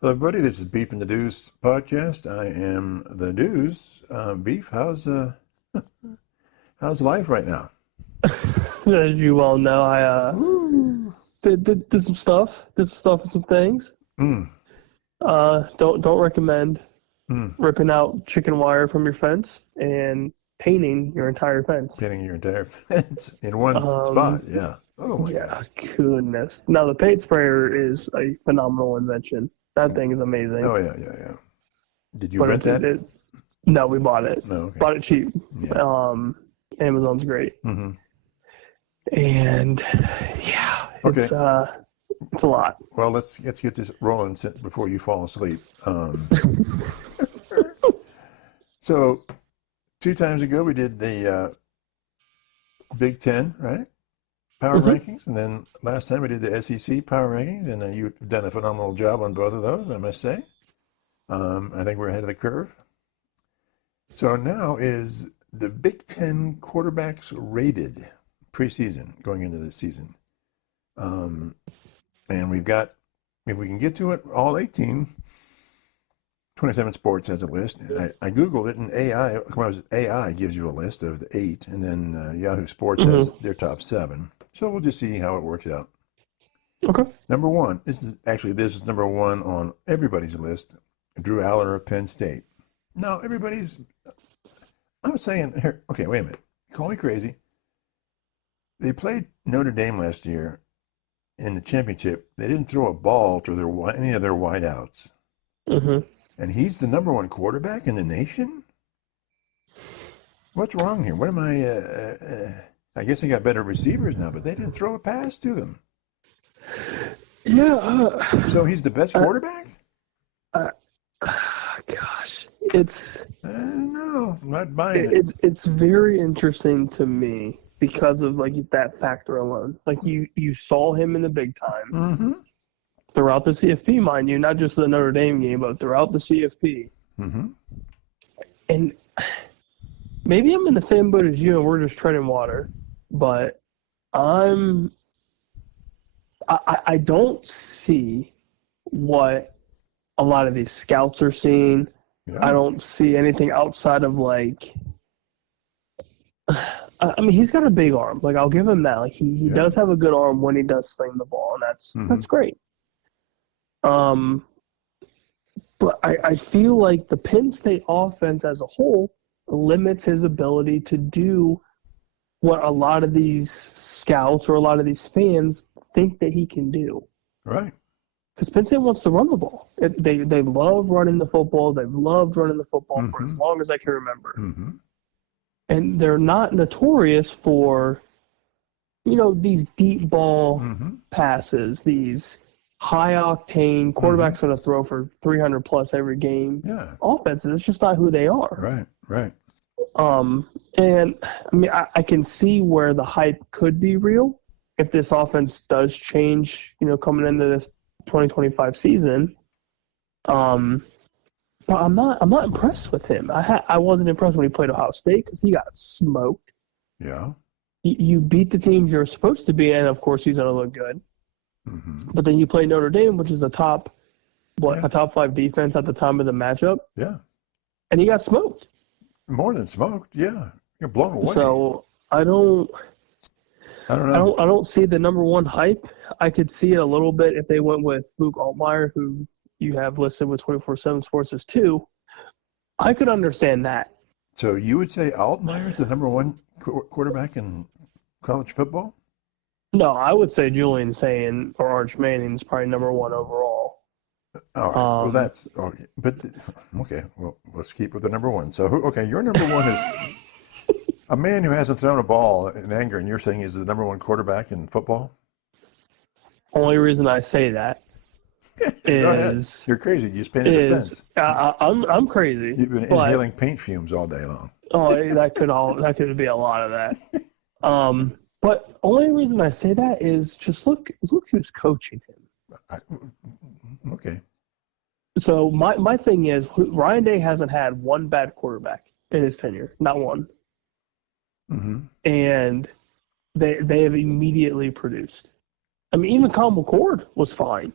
Hello, everybody. This is Beef and the Deuce podcast. I am the Deuce. Beef, how's life right now? As you well know, I Woo. did some stuff, and some things. Mm, Don't recommend mm. ripping out chicken wire from your fence and painting your entire fence. Painting your entire fence in one Um, spot. Yeah. Oh my yeah, God. goodness. Now the paint sprayer is a phenomenal invention. That thing is amazing. Oh yeah. Did you But rent that? no, we bought it. No. Okay. Bought it cheap. Yeah. Amazon's great. Mm-hmm. And yeah, Okay. it's a lot. Well, let's get this rolling before you fall asleep. So 2 times ago we did the Big Ten, right? Power rankings, and then last time we did the SEC power rankings, and you've done a phenomenal job on both of those, I must say. I think we're ahead of the curve. So now is the Big Ten quarterbacks rated preseason going into the season. And we've got, if we can get to it, all 18, 27 Sports has a list. I Googled it, and AI gives you a list of the 8, and then Yahoo Sports has their top 7. So we'll just see how it works out. Okay. Number 1, this is number 1 on everybody's list, Drew Aller of Penn State. Now, I'm saying, here, okay, wait a minute. Call me crazy. They played Notre Dame last year in the championship. They didn't throw a ball to any of their wideouts. Mm-hmm. And he's the number 1 quarterback in the nation? What's wrong here? What am I guess they got better receivers now, but they didn't throw a pass to them. Yeah. So he's the best quarterback? Gosh, it's No, I'm not buying it. it's very interesting to me because of like that factor alone. Like you saw him in the big time Mm-hmm. throughout the CFP, mind you, not just the Notre Dame game, but throughout the CFP. Mm-hmm. And maybe I'm in the same boat as you, and we're just treading water. But I don't see what a lot of these scouts are seeing. Yeah. I don't see anything outside of like. I mean, he's got a big arm. Like I'll give him that. Like he does have a good arm when he does sling the ball, and that's great. But I feel like the Penn State offense as a whole limits his ability to do what a lot of these scouts or a lot of these fans think that he can do. Right. Because Penn State wants to run the ball. They love running the football. They've loved running the football for as long as I can remember. Mm-hmm. And they're not notorious for, these deep ball passes, these high-octane quarterbacks going to throw for 300-plus every game. Yeah. Offenses, it's just not who they are. Right. And, I mean, I can see where the hype could be real if this offense does change, coming into this 2025 season. But I'm not impressed with him. I wasn't impressed when he played Ohio State because he got smoked. Yeah. You beat the teams you're supposed to be, and of course he's going to look good. Mm-hmm. But then you play Notre Dame, which is a top 5 defense at the time of the matchup. Yeah. And he got smoked. More than smoked. Yeah. You're blown away. So I don't know. I don't see the number 1 hype. I could see it a little bit if they went with Luke Altmaier, who you have listed with 24/7 Sports as 2. I could understand that. So you would say Altmaier is the number 1 quarterback in college football? No, I would say Julian Sayin or Arch Manning is probably number 1 overall. All right. Well, that's okay. But okay. Well, let's keep with the number 1. So, your number 1 is a man who hasn't thrown a ball in anger, and you're saying he's the number 1 quarterback in football? Only reason I say that is you're crazy. You just painted a fence. I'm crazy. You've been inhaling paint fumes all day long. Oh, that could be a lot of that. But only reason I say that is just look who's coaching him. Okay. So my thing is Ryan Day hasn't had one bad quarterback in his tenure, not one. Mm-hmm. And they have immediately produced. I mean, even Kyle McCord was fine.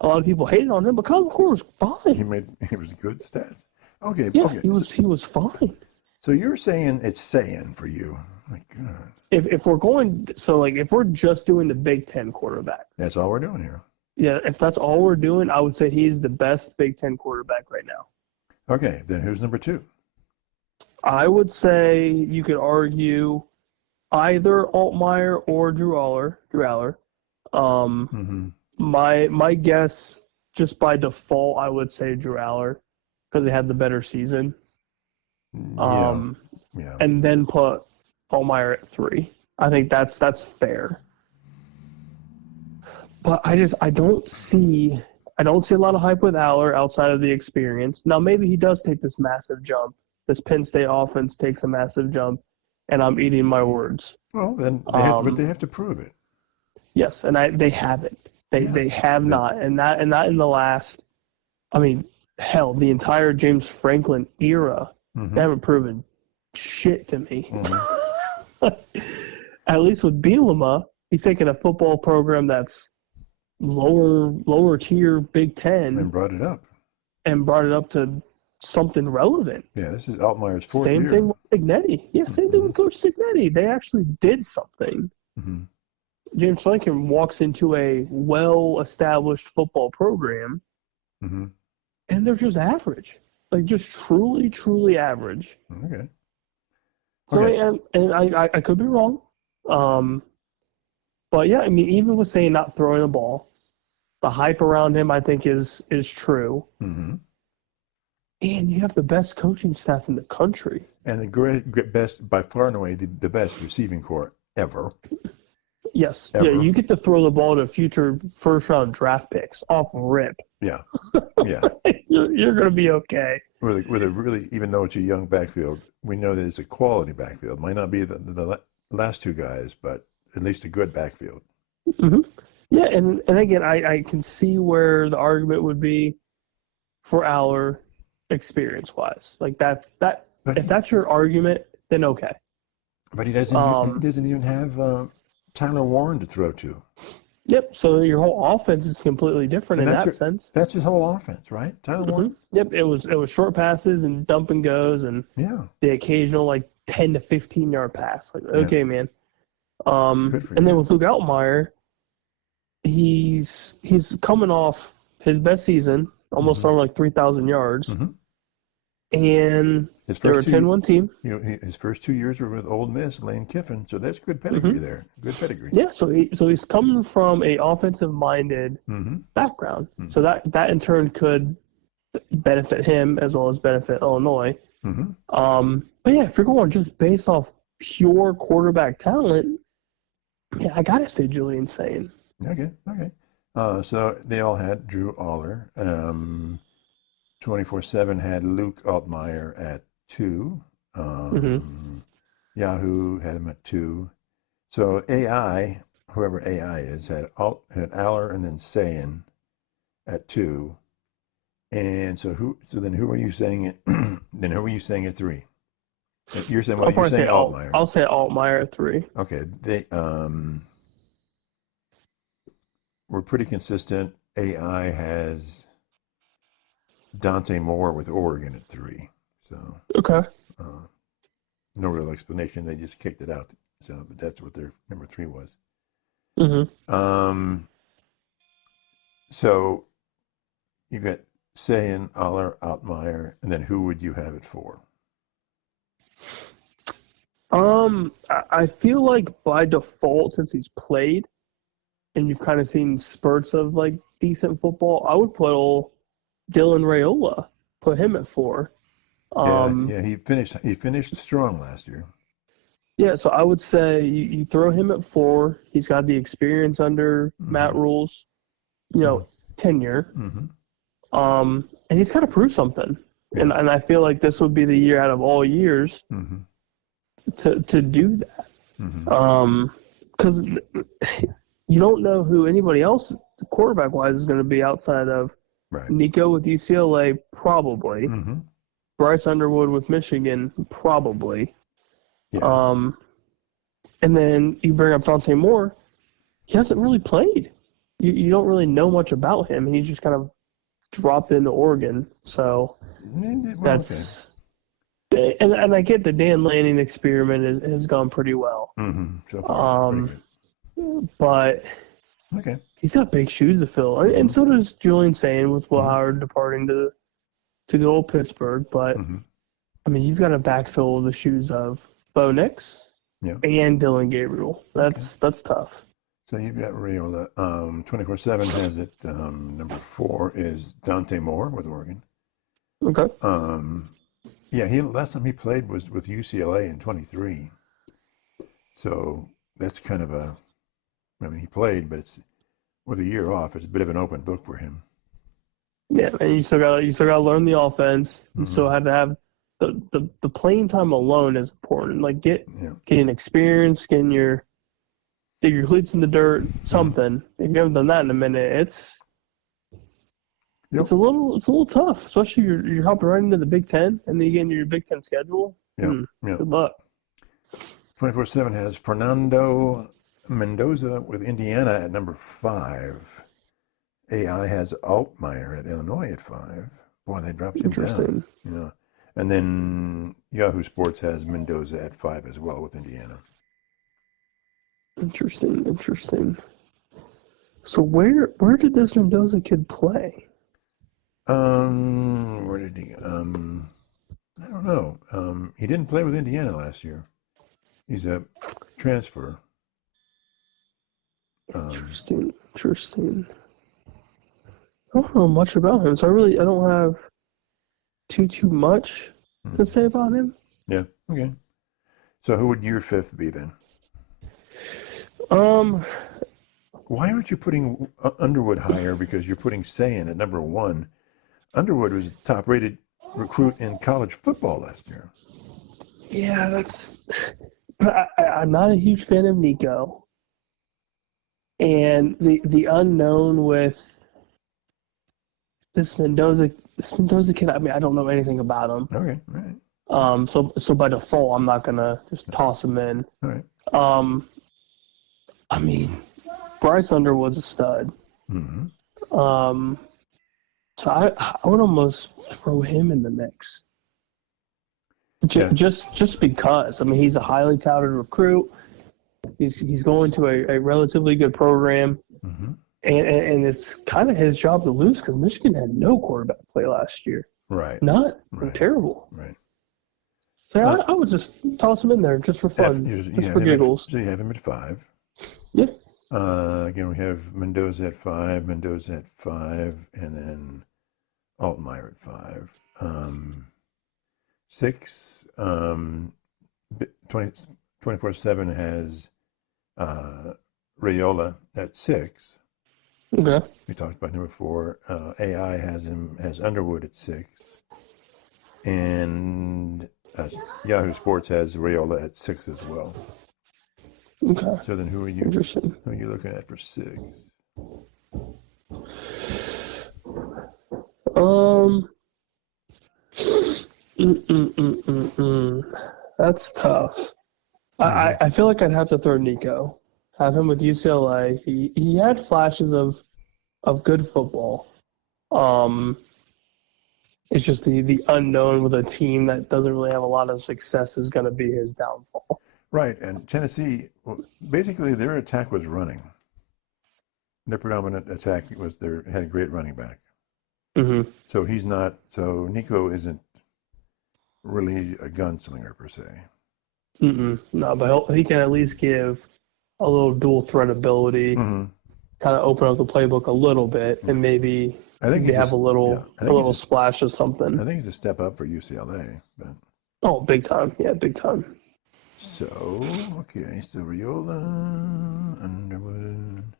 a lot of people hated on him, but Kyle McCord was fine. He was good stats. Okay. Yeah, Okay. he was fine. So you're saying it's saying for you. My God. If we're going, so like if we're just doing the Big Ten quarterback, That's all we're doing here. yeah, if that's all we're doing, I would say he's the best Big Ten quarterback right now. Okay, then who's number 2? I would say you could argue either Altmaier or Drew Aller. My guess, just by default, I would say Drew Aller because he had the better season. Yeah. And then put Altmaier at 3. I think that's fair. But I don't see a lot of hype with Aller outside of the experience. Now maybe he does take this massive jump. This Penn State offense takes a massive jump, and I'm eating my words. Well, then but they have to prove it. Yes, and they haven't. They have not, and not in the last. I mean, hell, the entire James Franklin era, they haven't proven shit to me. At least with Bielema, he's taken a football program that's lower tier Big Ten And brought it up. To something relevant. Yeah, this is Altmaier's 4th Same year. thing with Signetti. Yeah, same thing with Coach Signetti. They actually did something. James Franklin walks into a well-established football program, and they're just average. Like, just truly, truly average. Okay. So, and I could be wrong. But, yeah, I mean, even with saying not throwing the ball, the hype around him, I think, is true. And you have the best coaching staff in the country. And the best, by far and away, the best receiving corps ever. Yes. Ever. Yeah, you get to throw the ball to future first-round draft picks off rip. Yeah. Yeah. You're going to be okay. With a really, even though it's a young backfield, we know that it's a quality backfield. Might not be the last 2 guys, but at least a good backfield. Yeah, and again, I can see where the argument would be for Aller experience-wise. Like if that's your argument, then okay. But he doesn't even have Tyler Warren to throw to. Yep. So your whole offense is completely different in that sense. That's his whole offense, right? Tyler Warren. Yep. It was short passes and dump and goes and the occasional like 10 to 15 yard pass. Like okay, man. And then with Luke Altmaier, he's coming off his best season, almost throwing like 3,000 yards. And they were a 10-1 team. His first 2 years were with Ole Miss, Lane Kiffin, so that's good pedigree there. Good pedigree. Yeah, so he's coming from a offensive-minded background. So that in turn could benefit him as well as benefit Illinois. But yeah, if you're going just based off pure quarterback talent, yeah, I gotta say Julian Sayin. Okay. So they all had Drew Aller. 24/7 had Luke Altmaier at 2. Yahoo had him at 2. So AI, whoever AI is, had Aller and then Sayin at 2. And so then who are you saying it? Then who are you saying at 3? You're saying Altmaier. I'll say Altmaier at 3. Okay, they were pretty consistent. AI has Dante Moore with Oregon at 3. So okay, no real explanation. They just kicked it out. So, but that's what their number 3 was. So you got Sayin, Aller, Altmaier, and then who would you have it for? I feel like by default, since he's played, and you've kind of seen spurts of like decent football, I would put Dylan Raiola, put him at 4. He finished strong last year. Yeah, so I would say you throw him at 4. He's got the experience under Matt Rule's, tenure. And he's got to prove something. Yeah. And I feel like this would be the year out of all years to do that. Because you don't know who anybody else, quarterback-wise, is going to be outside of Nico with UCLA, probably. Bryce Underwood with Michigan, probably. Yeah. And then you bring up Dante Moore. He hasn't really played. you don't really know much about him. He's just kind of dropped into Oregon. So Well, that's and I get the Dan Lanning experiment has gone pretty well. So far, pretty good. But he's got big shoes to fill, and so does Julian Sane with Will Howard departing to go old Pittsburgh. But I mean, you've got to backfill the shoes of Bo Nix and Dylan Gabriel. That's tough. So you've got Raiola. 24/7 has it. Number 4 is Dante Moore with Oregon. Okay. Last time he played was with UCLA in 23. So that's kind of he played, but it's with a year off. It's a bit of an open book for him. Yeah, and you still got to learn the offense. You still had to have the playing time alone is important. Like getting experience, dig your cleats in the dirt, something. If you haven't done that in a minute, it's a little tough. Especially you're hopping right into the Big Ten, and then you get into your Big Ten schedule. Good luck. 24/7 has Fernando Mendoza with Indiana at number 5. AI has Altmaier at Illinois at 5. Boy, they dropped him down. Yeah. And then Yahoo Sports has Mendoza at 5 as well with Indiana. Interesting. So where did this Mendoza kid play? Where did he? I don't know. He didn't play with Indiana last year. He's a transfer. Interesting. I don't know much about him, so I don't have too much to say about him. Yeah. Okay. So who would your 5th be then? Why aren't you putting Underwood higher? Because you're putting Sayin at number 1. Underwood was a top-rated recruit in college football last year. Yeah, I'm not a huge fan of Nico, and the unknown with this Mendoza kid. I mean, I don't know anything about him. Okay, right. So by default, I'm not gonna just toss him in. All right. I mean, Bryce Underwood's a stud. So I would almost throw him in the mix. Just because. I mean, he's a highly touted recruit. He's going to a relatively good program. And it's kind of his job to lose because Michigan had no quarterback play last year. Right. Terrible. Right. So I would just toss him in there just for fun, just for giggles. So you have him at 5. Yeah. Again, we have Mendoza at 5, and then Altmaier at 5. 6, 24/7 has Raiola at 6. Okay. We talked about number 4. AI has Underwood at 6. And Yahoo Sports has Raiola at 6 as well. Okay. So then who are you looking at for 6? That's tough. I feel like I'd have to throw Nico. Have him with UCLA. He had flashes of good football. It's just the unknown with a team that doesn't really have a lot of success is going to be his downfall. Right, and Tennessee, basically their attack was running. Their predominant attack had a great running back. So Nico isn't really a gunslinger per se. No, but he can at least give a little dual threat ability, kind of open up the playbook a little bit, and maybe have a little splash of something. I think he's a step up for UCLA. But... Oh, big time. Yeah, big time. So, okay, so Raiola, Underwood,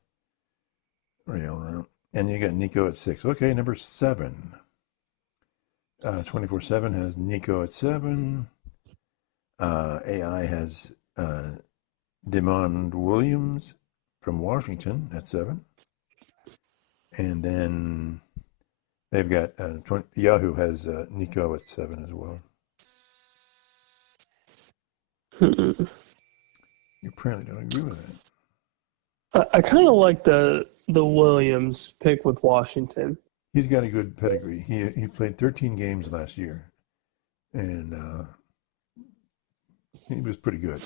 Raiola, and you got Nico at 6. Okay, number 7. 24/7 has Nico at 7. AI has Demond Williams from Washington at 7. And then they've got Yahoo has Nico at 7 as well. You apparently don't agree with that. I kind of like the the Williams pick with Washington. He's got a good pedigree. He played 13 games last year, and he was pretty good.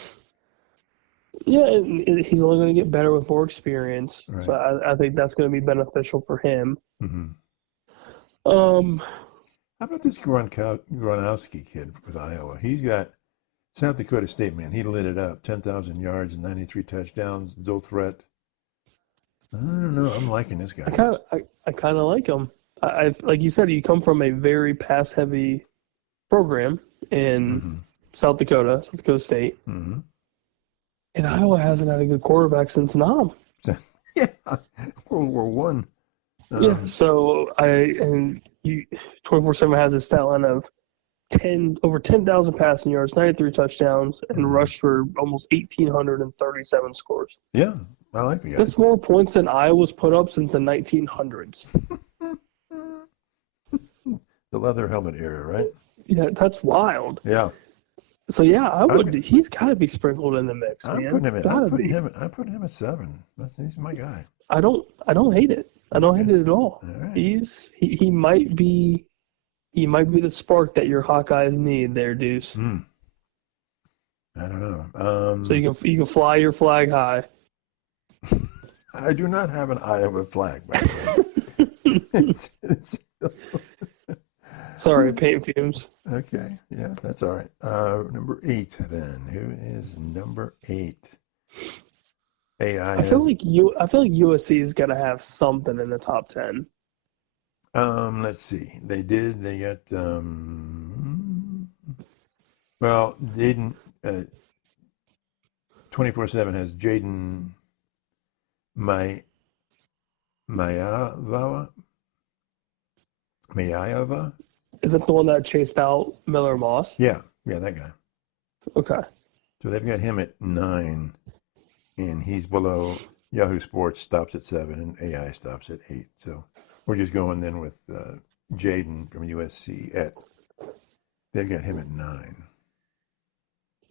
Yeah, and he's only going to get better with more experience. Right. So I think that's going to be beneficial for him. Mm-hmm. Um, How about this Gronkowski kid with Iowa? He's got South Dakota State, man. He lit it up. 10,000 yards, 93 touchdowns, dual threat. I don't know. I'm liking this guy. I kind of like him. I like you said, you come from a very pass-heavy program in South Dakota State. Mm-hmm. And Iowa hasn't had a good quarterback since Nam. Yeah, World War One. Yeah, so 24/7 has a stat line of over 10,000 passing yards, 93 touchdowns, and rushed for almost 1,837 scores. Yeah, I like the guy. That's more points than Iowa's put up since the 1900s. The leather helmet era, right? Yeah, that's wild. Yeah. So yeah, he's got to be sprinkled in the mix, man. I'm putting him at 7. He's my guy. I don't hate it. I don't hate it at all. All right. He might be the spark that your Hawkeyes need there, Deuce. I don't know. So you can fly your flag high. I do not have an Iowa flag, by the way. Sorry, paint fumes. Okay, yeah, that's all right. Number 8, then. Who is number 8? I feel like USC's got to have something in the top 10. Let's see. They got well, Jaden 24/7 has Jaden Mayava. Is that the one that chased out Miller Moss? Yeah, that guy. Okay. So they've got him at 9, and he's below. Yahoo Sports stops at 7, and AI stops at 8. So we're just going then with Jaden from USC they've got him at 9.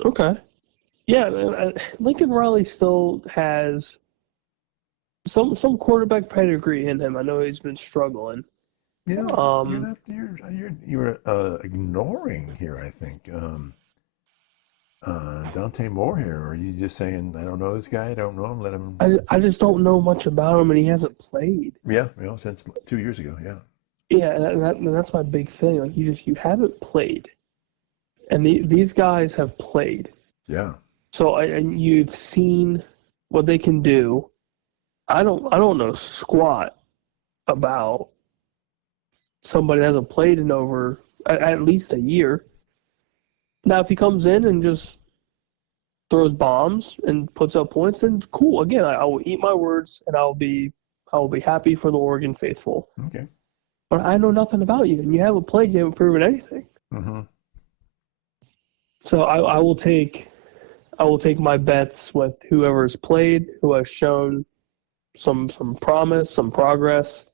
Okay. Yeah, Lincoln Riley still has some quarterback pedigree in him. I know he's been struggling. You know, you're ignoring here, I think. Dante Moore here, or are you just saying, I don't know this guy, I don't know him, let him... I just don't know much about him, and he hasn't played. Yeah, since 2 years ago, yeah. Yeah, and that's my big thing. Like, you haven't played. And these guys have played. Yeah. So and you've seen what they can do. I don't know squat about somebody that hasn't played in over at least a year. Now, if he comes in and just throws bombs and puts up points, then cool. Again, I will eat my words, and I will be happy for the Oregon faithful. Okay. But I know nothing about you, and you haven't played. You haven't proven anything. Mm-hmm. So I will take my bets with whoever has played, who has shown some promise, some progress,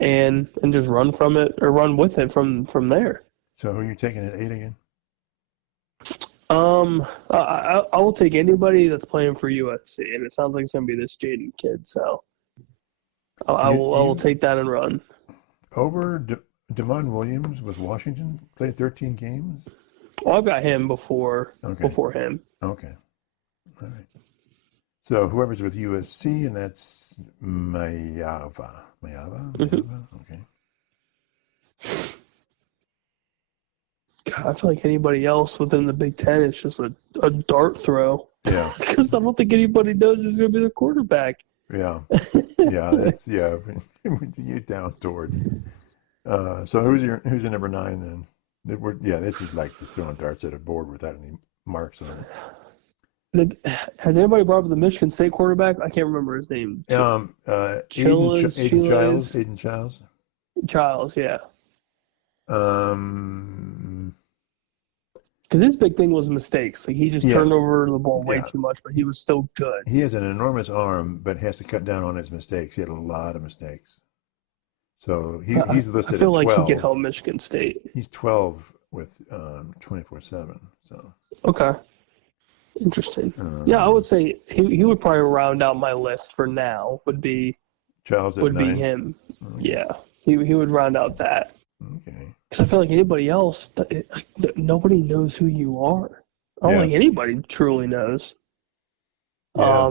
and just run from it or run with it from there. So who are you taking at 8 again? I will take anybody that's playing for USC, and it sounds like it's gonna be this Jaden kid. So I will take that and run. Over Damon Williams with Washington, played 13 games. Well, I've got him before him. Okay. All right. So whoever's with USC, and that's Mayava. Okay. God, I feel like anybody else within the Big Ten is just a dart throw. Yeah. Because I don't think anybody knows who's going to be the quarterback. Yeah. You down toward. So who's your number 9 then? This is like just throwing darts at a board without any marks on it. Has anybody brought up the Michigan State quarterback? I can't remember his name. Aiden Childs. Childs, yeah. Because his big thing was mistakes. Like he just turned over the ball way too much, but he was still good. He has an enormous arm, but has to cut down on his mistakes. He had a lot of mistakes. So he's listed at 12. I feel like he could help Michigan State. He's 12 with 24/7. So okay, interesting. I would say he would probably round out my list for now. Would be Childs at would 9. be him. Okay. Yeah, he would round out that. Okay. Because I feel like anybody else, nobody knows who you are. I don't Yeah. think anybody truly knows. Yeah.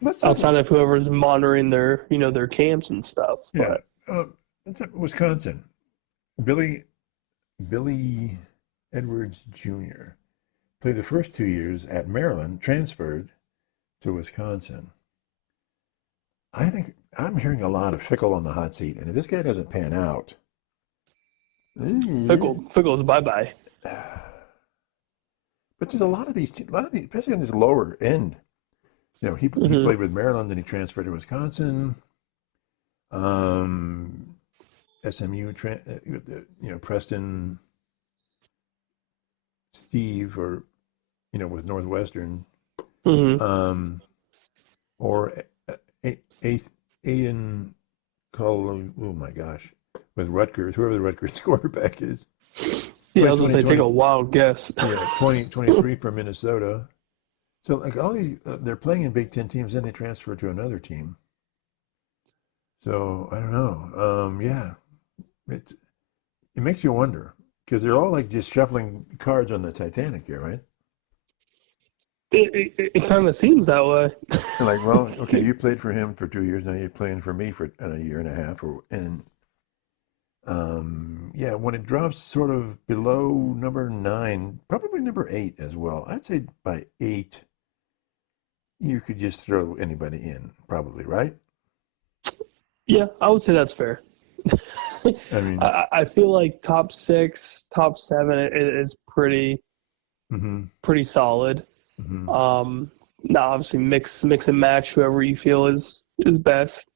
Let's talk Outside of whoever's monitoring their, their camps and stuff. Yeah. But Let's talk Wisconsin. Billy Edwards Jr. played the first 2 years at Maryland, transferred to Wisconsin. I think I'm hearing a lot of Fickle on the hot seat, and if this guy doesn't pan out, Fickle's bye-bye. But there's a lot of these, especially on this lower end. He played with Maryland, and he transferred to Wisconsin. SMU, Preston, Steve, or with Northwestern, or Aiden Cole. Oh my gosh, with Rutgers, whoever the Rutgers quarterback is. Yeah, I was gonna say, take a wild guess. Yeah, 23 for Minnesota. So like all these, they're playing in Big Ten teams, then they transfer to another team. So I don't know. Yeah, it makes you wonder because they're all like just shuffling cards on the Titanic here, right? It kind of seems that way. Like, well, okay, you played for him for 2 years, now you're playing for me for a year and a half, yeah, when it drops sort of below number 9, probably number 8 as well. I'd say by 8, you could just throw anybody in, probably, right? Yeah, I would say that's fair. I mean, I feel like top 6, top 7 is pretty solid. Now, obviously, mix and match whoever you feel is best.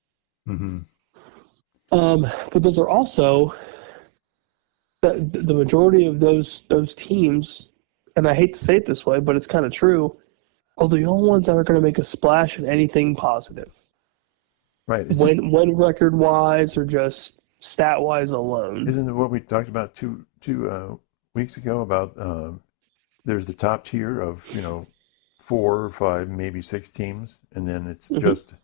But those are also the majority of those teams, and I hate to say it this way, but it's kind of true, are the only ones that are going to make a splash in anything positive. Right. When record-wise or just stat-wise alone. Isn't it what we talked about two weeks ago about there's the top tier of 4 or 5, maybe 6 teams, and then it's just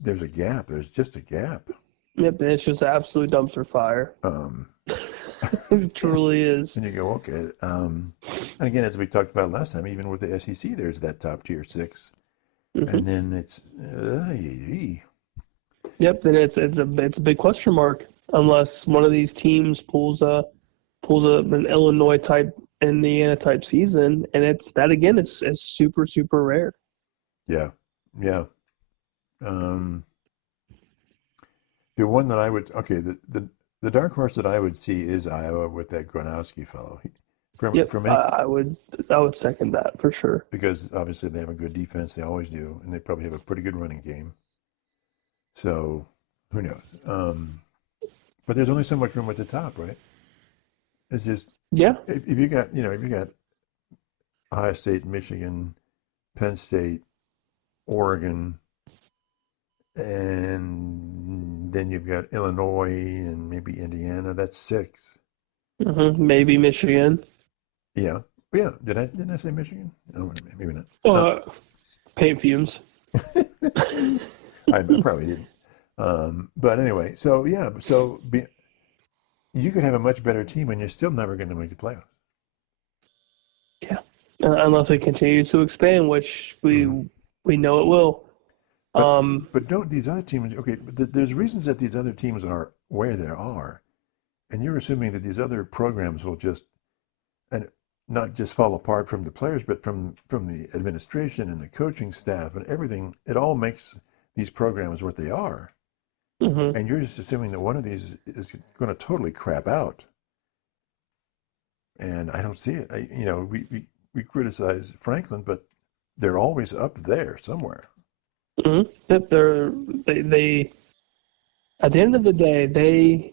there's a gap. There's just a gap. Yep, and it's just absolute dumpster fire. It truly is. And you go, okay. And again, as we talked about last time, even with the SEC, there's that top tier 6, and then it's Yep, then it's a big question mark unless one of these teams pulls an Illinois type, Indiana type season, and it's that again is super super rare. Yeah. The one that I would the dark horse that I would see is Iowa with that Gronowski fellow. I would second that for sure. Because obviously they have a good defense, they always do, and they probably have a pretty good running game. So who knows? But there's only so much room at the top, right? It's just if you got Ohio State, Michigan, Penn State, Oregon, and then you've got Illinois and maybe Indiana. That's 6. Maybe Michigan. Yeah. Didn't I say Michigan? Oh, maybe not. Paint fumes. I probably didn't. But anyway, you could have a much better team and you're still never going to make the playoffs. Yeah, unless it continues to expand, which we know it will. But don't these other teams? Okay, there's reasons that these other teams are where they are, and you're assuming that these other programs will just and not just fall apart from the players, but from the administration and the coaching staff and everything. It all makes these programs what they are. And you're just assuming that one of these is going to totally crap out. And I don't see it. We criticize Franklin, but they're always up there somewhere. Yep, they at the end of the day,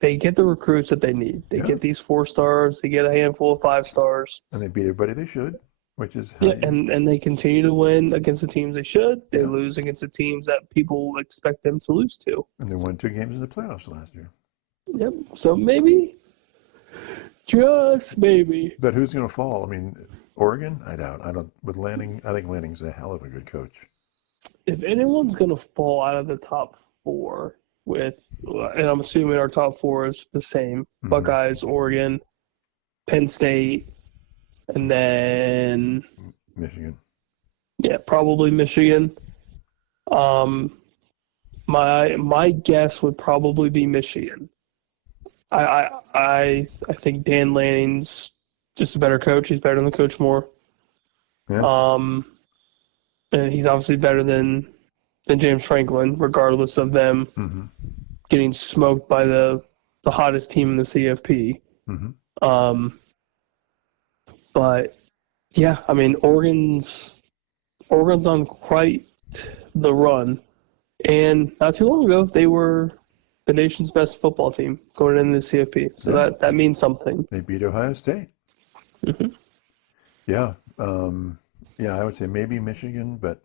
they get the recruits that they need. They get these 4 stars. They get a handful of 5 stars. And they beat everybody they should. Which is and they continue to win against the teams they should. They lose against the teams that people expect them to lose to. And they won 2 games in the playoffs last year. Yep. So maybe, just maybe. But who's going to fall? I mean, Oregon? I doubt. With Lanning, I think Lanning's a hell of a good coach. If anyone's going to fall out of the top four and I'm assuming our top four is the same: Buckeyes, Oregon, Penn State, and then Michigan. Yeah, probably Michigan. My guess would probably be Michigan. I think Dan Lanning's just a better coach. He's better than Coach Moore. Yeah. And he's obviously better than James Franklin, regardless of them getting smoked by the hottest team in the CFP. But yeah, I mean, Oregon's on quite the run, and not too long ago they were the nation's best football team going into the CFP. So that means something. They beat Ohio State. Yeah. Yeah, I would say maybe Michigan, but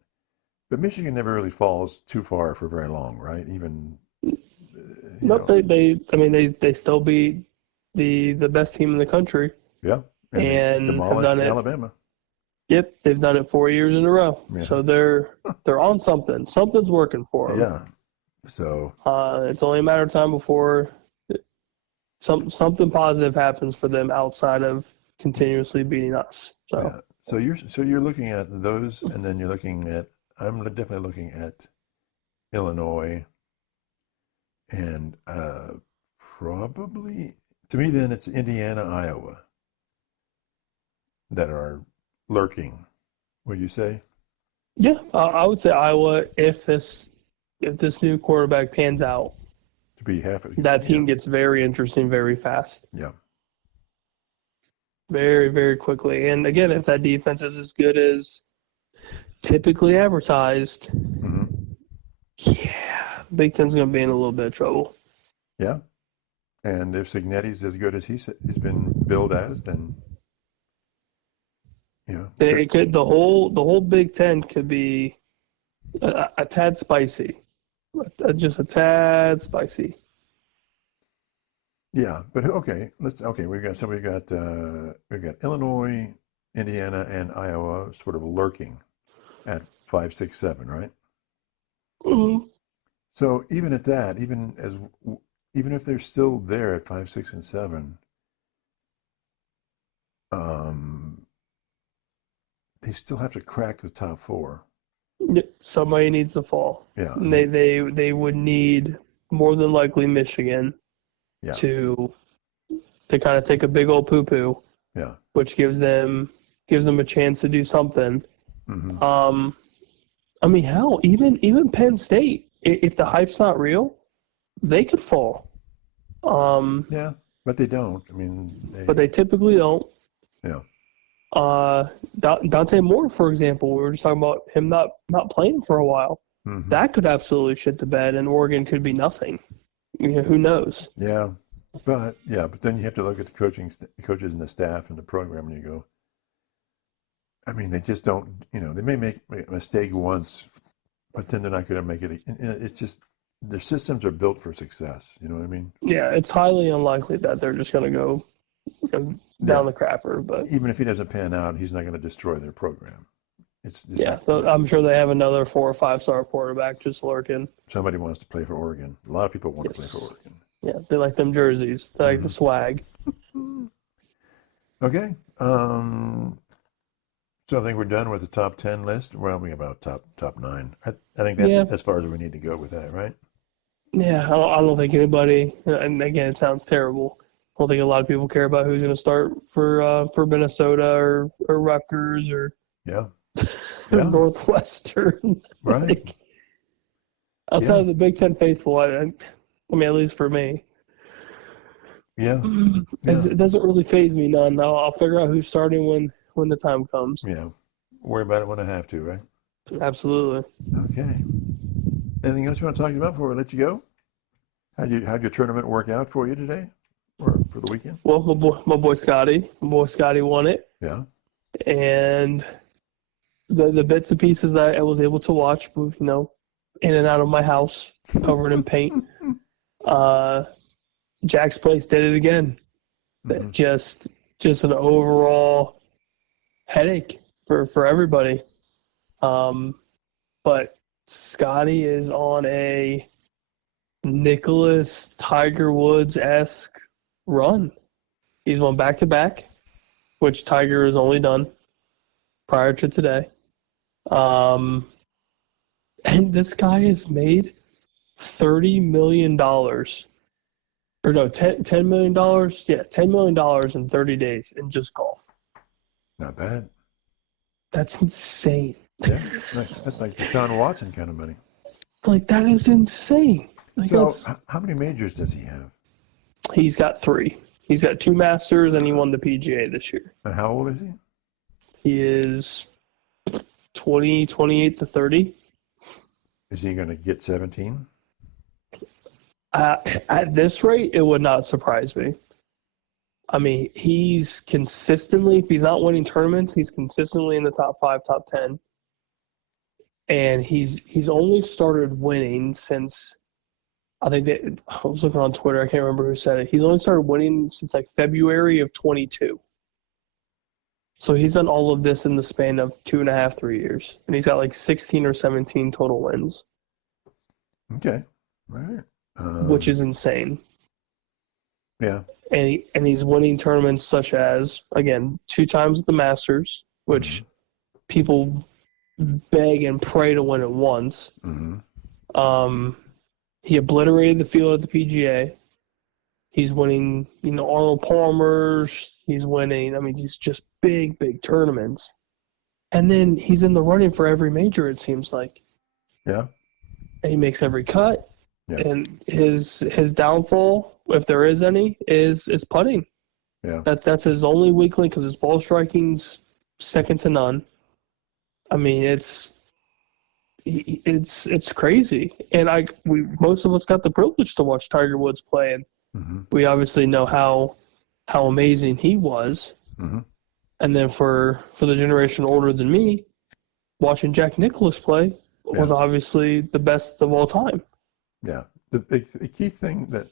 Michigan never really falls too far for very long, right? Even Nope, they still beat the best team in the country. Yeah, and they demolished have done it. Alabama. Yep, they've done it 4 years in a row. Yeah. So they're on something. Something's working for them. Yeah. So it's only a matter of time before something positive happens for them outside of continuously beating us. So yeah. So you're looking at those, and then you're looking at I'm definitely looking at Illinois, and probably to me then it's Indiana, Iowa that are lurking. Would you say? Yeah, I would say Iowa if this new quarterback pans out. To be half That team gets very interesting very fast. Yeah. Very, very quickly. And again, if that defense is as good as typically advertised, yeah, Big Ten's going to be in a little bit of trouble. Yeah. And if Signetti's as good as he's been billed as, then the whole Big Ten could be a tad spicy, just a tad spicy. Yeah, but okay, we've got Illinois, Indiana, and Iowa sort of lurking at 5, 6, 7, right? So even at that, even if they're still there at 5, 6, and 7, they still have to crack the top 4. Somebody needs to fall. Yeah, and they would need more than likely Michigan. Yeah. To kind of take a big old poo-poo, yeah, which gives them a chance to do something. I mean, hell, even Penn State, if the hype's not real, they could fall. Yeah, but they don't. I mean, but they typically don't. Yeah. Dante Moore, for example, we were just talking about him not playing for a while. That could absolutely shit the bed, and Oregon could be nothing. Who knows? Yeah, but then you have to look at the coaches and the staff and the program, and you go, I mean, they just don't. They may make a mistake once, but then they're not going to make it. It's just their systems are built for success. You know what I mean? Yeah, it's highly unlikely that they're just going to go down the crapper. But even if he doesn't pan out, he's not going to destroy their program. I'm sure they have another 4 or 5 star quarterback just lurking. Somebody wants to play for Oregon. A lot of people want to play for Oregon. Yeah, they like them jerseys. They like the swag. Okay. So I think we're done with the top 10 list. Well, we about top 9. I think that's as far as we need to go with that, right? Yeah, I don't think anybody. And again, it sounds terrible. I don't think a lot of people care about who's going to start for Minnesota or Rutgers or. Yeah. Northwestern. Right. Outside of the Big Ten faithful, I mean, at least for me. Yeah. It doesn't really faze me none. I'll figure out who's starting when the time comes. Yeah. Worry about it when I have to, right? Absolutely. Okay. Anything else you want to talk about before we let you go? How'd your tournament work out for you today or for the weekend? Well, my boy Scotty won it. Yeah. And the bits and pieces that I was able to watch, in and out of my house, covered in paint. Jack's place did it again. Just an overall headache for everybody. But Scotty is on a Nicholas Tiger Woods-esque run. He's won back-to-back, which Tiger has only done prior to today. And this guy has made $30 million. Or no, $10 million? Yeah, $10 million in 30 days in just golf. Not bad. That's insane. Yeah, that's like Deshaun Watson kind of money. Like, that is insane. Like, So, how many majors does he have? he's got 3. He's got 2 Masters, and he won the PGA this year. And how old is he? He is 28 to 30. Is he going to get 17? At this rate, it would not surprise me. I mean, he's consistently, if he's not winning tournaments, he's consistently in the top 5, top 10. And he's only started winning since, I was looking on Twitter, I can't remember who said it. He's only started winning since like February of 22. So he's done all of this in the span of 2.5, 3 years. And he's got like 16 or 17 total wins. Okay. All right. Which is insane. Yeah. And he's winning tournaments such as, again, 2 times at the Masters, which people beg and pray to win it once. Mm-hmm. He obliterated the field at the PGA. He's winning, Arnold Palmer's. He's winning. I mean, he's just big, big tournaments. And then he's in the running for every major, it seems like. Yeah. And he makes every cut. Yeah. And his downfall, if there is any, is putting. Yeah. That's his only weak link because his ball striking's second to none. I mean, it's crazy. And most of us got the privilege to watch Tiger Woods play, and we obviously know how amazing he was. Mm-hmm. And then for the generation older than me, watching Jack Nicklaus play was obviously the best of all time. Yeah. The key thing that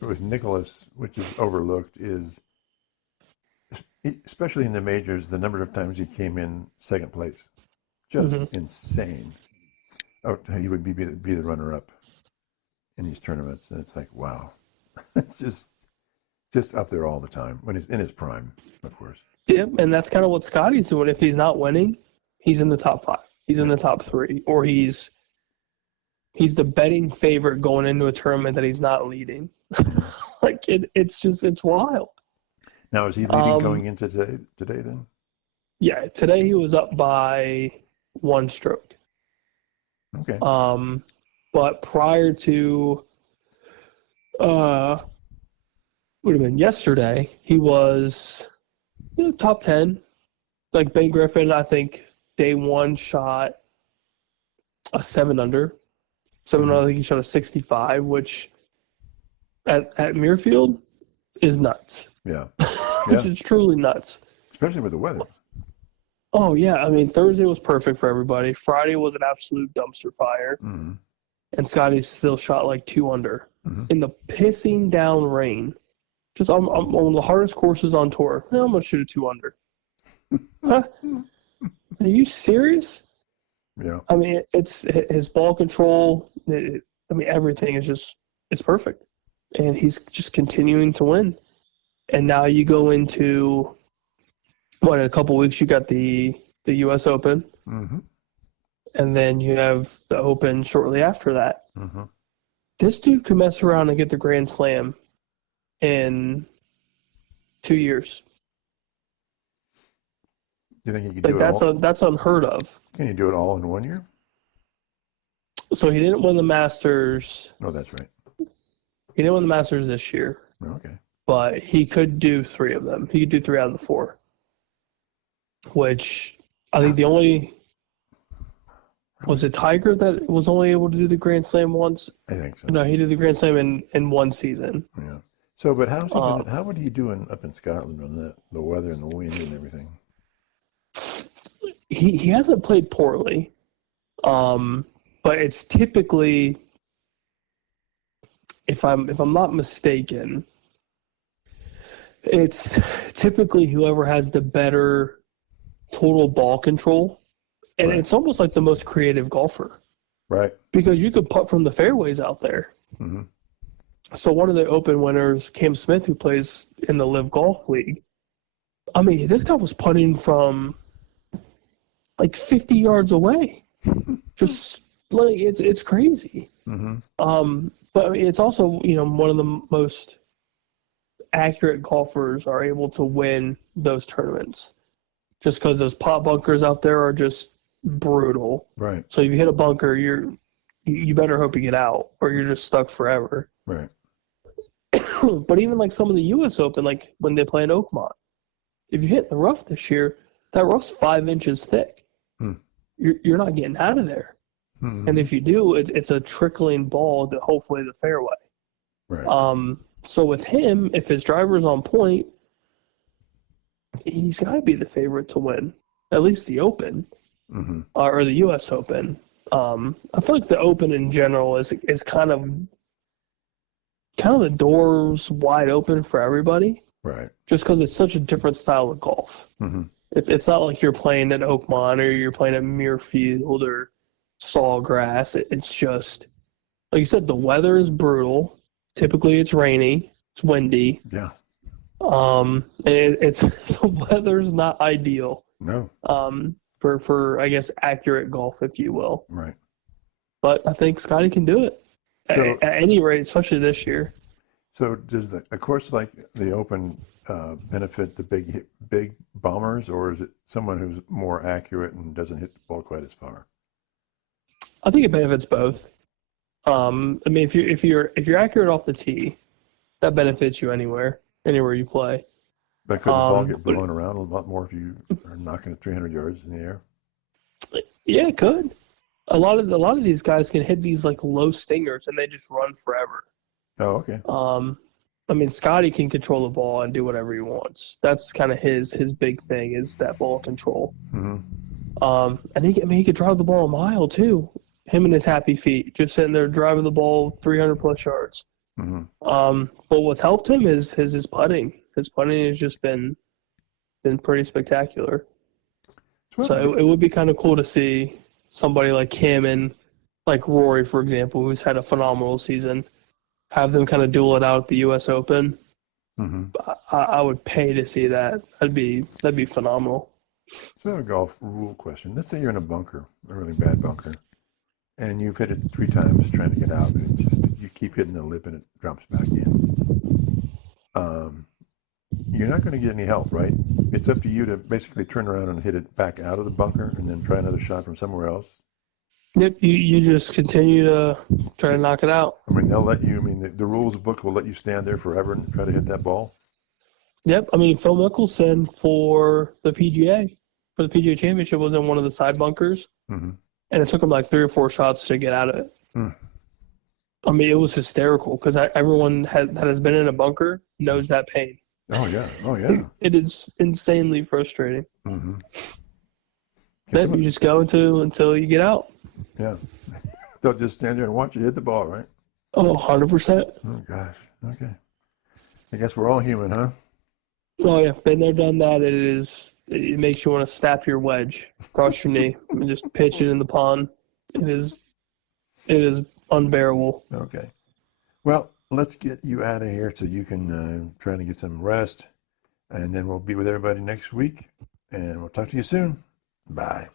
with Nicholas, which is overlooked, is especially in the majors, the number of times he came in second place. Just insane. Oh, he would be the runner-up in these tournaments, and it's like, wow. It's just up there all the time when he's in his prime, of course. Yeah, and that's kind of what Scotty's doing. If he's not winning, he's in the top 5. He's in the top 3, or he's the betting favorite going into a tournament that he's not leading. Like it's wild. Now, is he leading going into today then? Yeah, today he was up by 1 stroke. Okay. But prior to would have been yesterday, he was top 10. Like Ben Griffin, I think day 1 shot a 7 under. 7 under, I think he shot a 65, which at Muirfield is nuts. Yeah. Which is truly nuts. Especially with the weather. Oh, yeah. I mean, Thursday was perfect for everybody. Friday was an absolute dumpster fire. Mm-hmm. And Scotty still shot like 2 under in the pissing down rain. Just on one of the hardest courses on tour. I'm going to shoot a 2 under. Huh? Are you serious? Yeah. I mean, it's his ball control. Everything is it's perfect. And he's just continuing to win. And now you go into, in a couple weeks, you got the U.S. Open. Mm-hmm. And then you have the Open shortly after that. Mm-hmm. This dude could mess around and get the Grand Slam in 2 years. You think he could do it all? That's unheard of. Can you do it all in 1 year? So he didn't win the Masters. Oh, that's right. He didn't win the Masters this year. Okay. But he could do 3 of them. He could do 3 out of the 4. Which I think the only... Was it Tiger that was only able to do the Grand Slam once? I think so. No, he did the Grand Slam in 1 season. Yeah. So, but how would he do up in Scotland on the weather and the wind and everything? He hasn't played poorly, but it's typically, if I'm not mistaken, it's typically whoever has the better total ball control, and It's almost like the most creative golfer, right? Because you could putt from the fairways out there. Mm-hmm. So one of the Open winners, Cam Smith, who plays in the Live Golf League, I mean, this guy was putting from like 50 yards away. Just like it's crazy. Mm-hmm. But I mean, it's also, you know, one of the most accurate golfers are able to win those tournaments. Just because those pot bunkers out there are just brutal. Right. So if you hit a bunker, you better hope you get out, or you're just stuck forever. Right. But even like some of the U.S. Open, like when they play in Oakmont, if you hit the rough this year, that rough's 5 inches thick. Hmm. You're not getting out of there. Mm-hmm. And if you do, it's a trickling ball to hopefully the fairway. Right. So with him, if his driver's on point, he's got to be the favorite to win, at least the Open, Mm-hmm. or the U.S. Open. I feel like the Open in general is kind of the doors wide open for everybody, Right. just because it's such a different style of golf. Mm-hmm. It's not like you're playing at Oakmont or you're playing at Muirfield or Sawgrass. It's just, like you said, the weather is brutal. Typically, it's rainy, it's windy. Yeah. And it's the weather's not ideal. No. For I guess accurate golf, if you will. Right. But I think Scotty can do it. So, at any rate, especially this year. So does a course like the Open benefit the big bombers, or is it someone who's more accurate and doesn't hit the ball quite as far? I think it benefits both. I mean, if you're accurate off the tee, that benefits you anywhere you play. But could the ball get blown around a lot more if you are knocking it 300 yards in the air? Yeah, it could. A lot of these guys can hit these like low stingers and they just run forever. Oh, okay. I mean, Scotty can control the ball and do whatever he wants. That's kind of his big thing is that ball control. Mm-hmm. And he could drive the ball a mile too. Him and his happy feet, just sitting there driving the ball 300 plus yards. Mm-hmm. But what's helped him is his putting. His putting has just been pretty spectacular. So it would be kind of cool to see somebody like him and like Rory, for example, who's had a phenomenal season, have them kind of duel it out at the U.S. Open. Mm-hmm. I would pay to see that. That'd be phenomenal. So I have a golf rule question. Let's say you're in a bunker, a really bad bunker, and you've hit it 3 times trying to get out, and you keep hitting the lip and it drops back in. You're not going to get any help, right? It's up to you to basically turn around and hit it back out of the bunker and then try another shot from somewhere else. Yep, you just continue to try to knock it out. I mean, they'll let you. I mean, the rules book will let you stand there forever and try to hit that ball. Yep, I mean, Phil Mickelson for the PGA Championship was in one of the side bunkers, Mm-hmm. and it took him like 3 or 4 shots to get out of it. Mm. I mean, it was hysterical because everyone that has been in a bunker knows that pain. Oh yeah. It is insanely frustrating. Mm-hmm. Then you just go until you get out. Yeah. They'll just stand there and watch you hit the ball, right? Oh, 100%. Oh gosh. Okay. I guess we're all human, huh? Oh yeah, been there, done that. It makes you want to snap your wedge across your knee and just pitch it in the pond. It is unbearable. Okay. Well, let's get you out of here so you can try to get some rest, and then we'll be with everybody next week, and we'll talk to you soon. Bye.